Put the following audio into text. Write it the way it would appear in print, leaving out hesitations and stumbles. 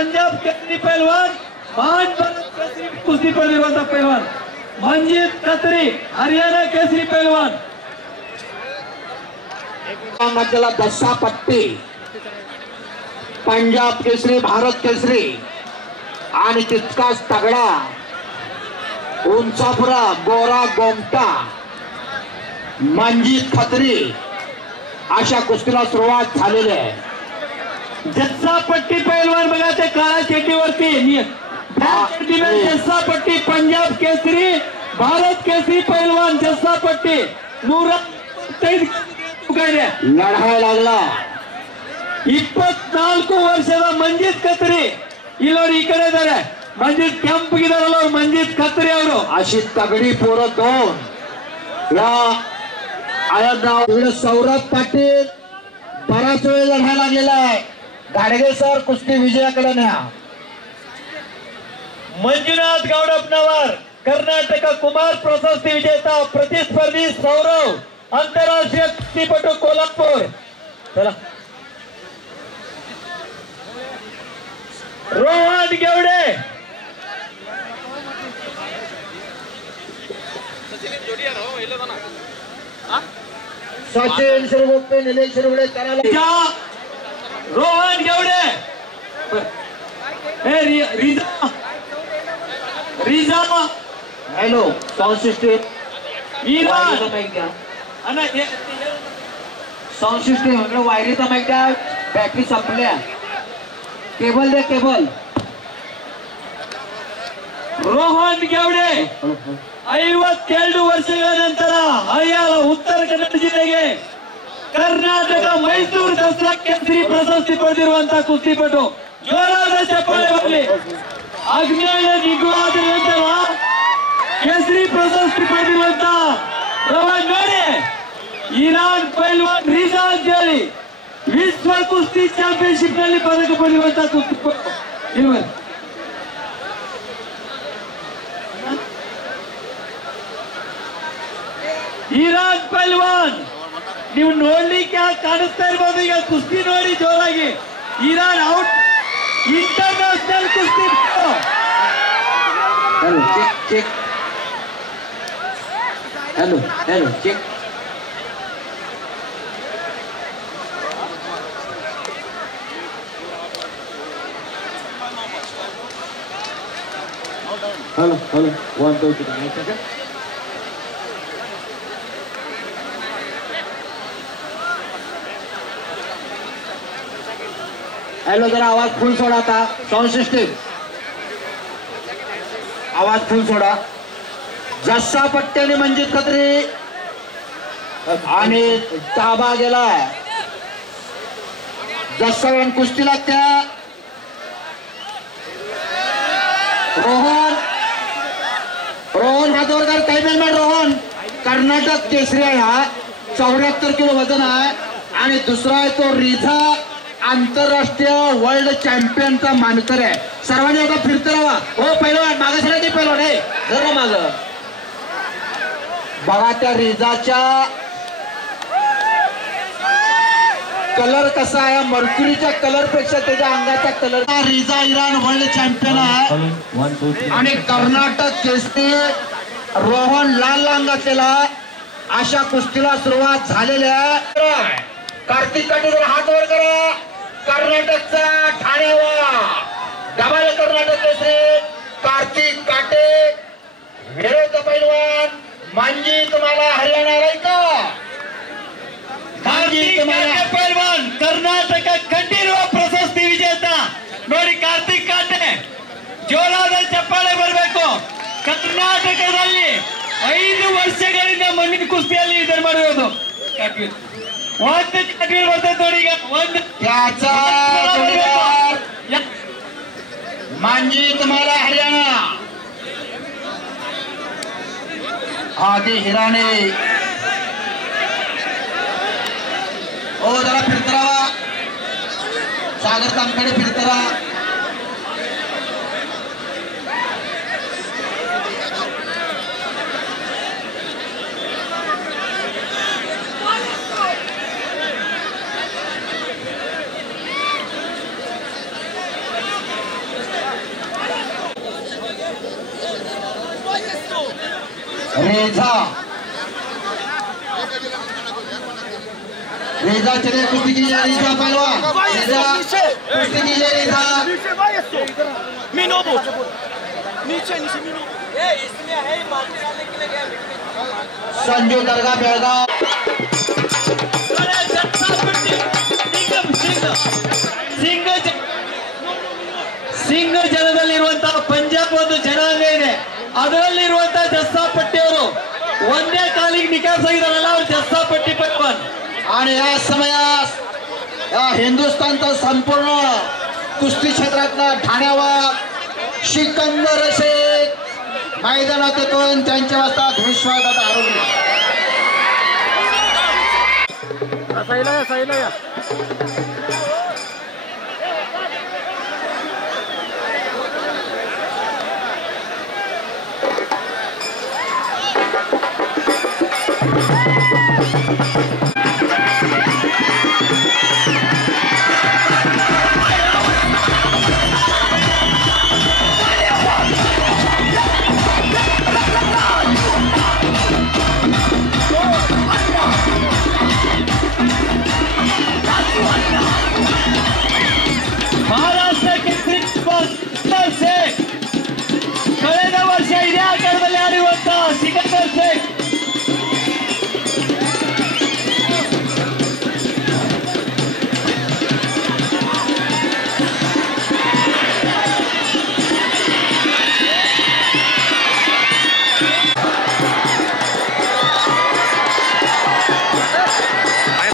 पंजाब केसरी पहलवान, महान भारत केसरी कुस्ती प्रतियोगिता पहलवान मंजीत खत्री, हरियाणा केसरी पहलवान। मधला दस्सा पट्टी पंजाब केसरी, भारत केसरी आणि तितकाच तगडा उंचापुरा गोरा गोमटा मंजीत खत्री अशा कुस्तीला सुरुवात झालेली आहे। जस्सा पट्टी पहलवान बघा ते काळ्या चेटीवरती जस्सा पट्टी पंजाब केसरी, भारत केसरी पहलवान जस्सा पट्टी लढायला लागला। 24 ವರ್ಷದ ಮಂಜಿತ್ ಖತ್ರಿ ಇಲ್ಲೋಡಿ ಈ ಕಡೆ ಇದ್ದಾರೆ। ಮಂಜಿತ್ ಕೆಂಪಗಿದಾರಲ್ಲ ಅವ್ರು ಮಂಜಿತ್ ಖತ್ರಿ ಅವರು। अशी तगडी पोरं दोन या सौरभ पाटील बराच वेळ लढायला गेलाय। गाडगे सर कुस्ती विजयाकडे न्या। ಮಂಜುನಾಥ್ ಗೌಡಪ್ಪನವರ್ ಕರ್ನಾಟಕ ಕುಮಾರ್ ಪ್ರಶಸ್ತಿ ವಿಜೇತ ಪ್ರತಿಸ್ಪರ್ಧಿ ಸೌರವ್ अंतरराष्ट्रीय कुस्तीपटू कोल्हापूर। चला रोहन गेवडे, सचिन शिरगुप्ते, निलेश शिरगुडे रोहन गेवडे, रिजा hello sound system sound system वायरीचा माहिती द्या। बॅटरी संपल्या, केबल द्या केबल। रोहन गेवडे 52 ವರ್ಷಗಳ ನಂತರ ಹರಿಯಾಣ ಉತ್ತರ ಕನ್ನಡ ಜಿಲ್ಲೆಗೆ ಕರ್ನಾಟಕ ಮೈಸೂರು ದಸರಾ ಕೇಸರಿ ಪ್ರಶಸ್ತಿ ಪಡೆದಿರುವಂತಹ ಕುಸ್ತಿಪಟು। ಜೋರಾದ ಚಪ್ಪಾಳೆ ಬರಲಿ। ಅಜ್ಞಾನ ನಿಗ್ರಹದ ನಂತರ ಕೇಸರಿ ಪ್ರಶಸ್ತಿ ಪಡೆದಿರುವಂತಹ ನೋಡಿ ಇರಾನ್ ಪೈಲ್ವಾನ್ ರಿಜಾ ಅಂತೇಳಿ ವಿಶ್ವ ಕುಸ್ತಿ ಚಾಂಪಿಯನ್ಶಿಪ್ ನಲ್ಲಿ ಪದಕ ಪಡೆದಿರುವಂತಹ ಕುಸ್ತಿಪಟು। ಇರಾನ್ ಪೈಲ್ವಾನ್ ನೀವು ನೋಡ್ಲಿಕ್ಕೆ ಕಾಣಿಸ್ತಾ ಇರ್ಬೋದು। ಈಗ ಕುಸ್ತಿ ನೋಡಿ ಜೋರಾಗಿ। ಇರಾನ್ ಔಟ್ ಇಂಟರ್ನ್ಯಾಷನಲ್ ಕುಸ್ತಿ। Hello hello check. Hello hello 1 2 3 hello जरा आवाज फुल सोडा था। साउंड सिस्टम आवाज फुल सोडा। जस्सा पट्ट्याने मंजित खत्री आणि ताबा गेलाय। जस्सा कुस्ती लागत्या। रोहन रोहन हा जोरदार टाइमर रोहन कर्नाटक केसरी आहे। हा 74 किलो वजन आहे। आणि दुसरा आहे तो रिझा आंतरराष्ट्रीय वर्ल्ड चॅम्पियनचा मानकर आहे। सर्वांनी आता फिरत राहा। हो पहिलवान मागे सगळे पहिलवान आहे जरा माग बघा। त्या रिजाच्या कलर कसा आहे मर्क्युरीच्या कलर पेक्षा त्याच्या अंगाचा कलर। रिजा इराण वर्ल्ड चॅम्पियन आहे आणि कर्नाटक केसरी रोहन लाल रंगातला। अशा कुस्तीला सुरुवात झालेली आहे। कार्तिक काटे जर हात वर करा। कर्नाटकचा ठाण्यावर डबल कर्नाटक केसरी कार्तिक काटे विरोध पैलवान मांजी तुम्हाला हरियाणा रायका। मांजी तुम्हाला पैलवान कर्नाटಕ ಕಂಠೀರವ ಪ್ರಶಸ್ತಿ ವಿಜೇತ ನೋಡಿ ಕಾರ್ತಿಕ್ ಕಾಟೆ। ಜೋರಾದ ಚಪ್ಪಾಳೆ ಬರಬೇಕು। ಕರ್ನಾಟಕದಲ್ಲಿ 5 ವರ್ಷಗಳಿಂದ ಮಣ್ಣಿನ ಕುಸ್ತಿಯಲ್ಲಿ ಇದನ್ನು ಮಾಡಿರೋದು। ಒಂದು ಚಾಟಿಲ್ ಬರ್ತದೆ ನೋಡಿ। ಈಗ ಒಂದು मांजी तुम्हाला हरियाणा। आदि हिराने ओ जरा फिरत राहा। सागर तामकडे फिरत राहा। रेजा चले कुश्ती कीजिए रेजा पहलवान रेजा कुश्ती कीजिए रेजा मिनोबो नीचे मिनोबो इसमें है मारने वाले के लिए गया संजू दर्गा बेळगाव ಸಿಂಗ್ ಜನದಲ್ಲಿರುವಂತಹ ಪಂಜಾಬ್ ಒಂದು ಜನಾಂಗ ಇದೆ, ಅದರಲ್ಲಿರುವಂತಹ ಜಸ್ಸಾಪಟ್ಟಿಯವರು ಒಂದೇ ಕಾಲಿಗೆ ನಿಕಾಸಾಗಿದ್ದಾರಲ್ಲ ಅವರು ಜಸ್ಸಾಪಟ್ಟಿ ಪೈಲ್ವಾನ್. आणि या समयास या हिंदुस्थानचा संपूर्ण कुस्ती क्षेत्रातला ठाण्यावर सिकंदर शेख मैदानात येऊन त्यांच्या वाजता विश्वासात आरोग्य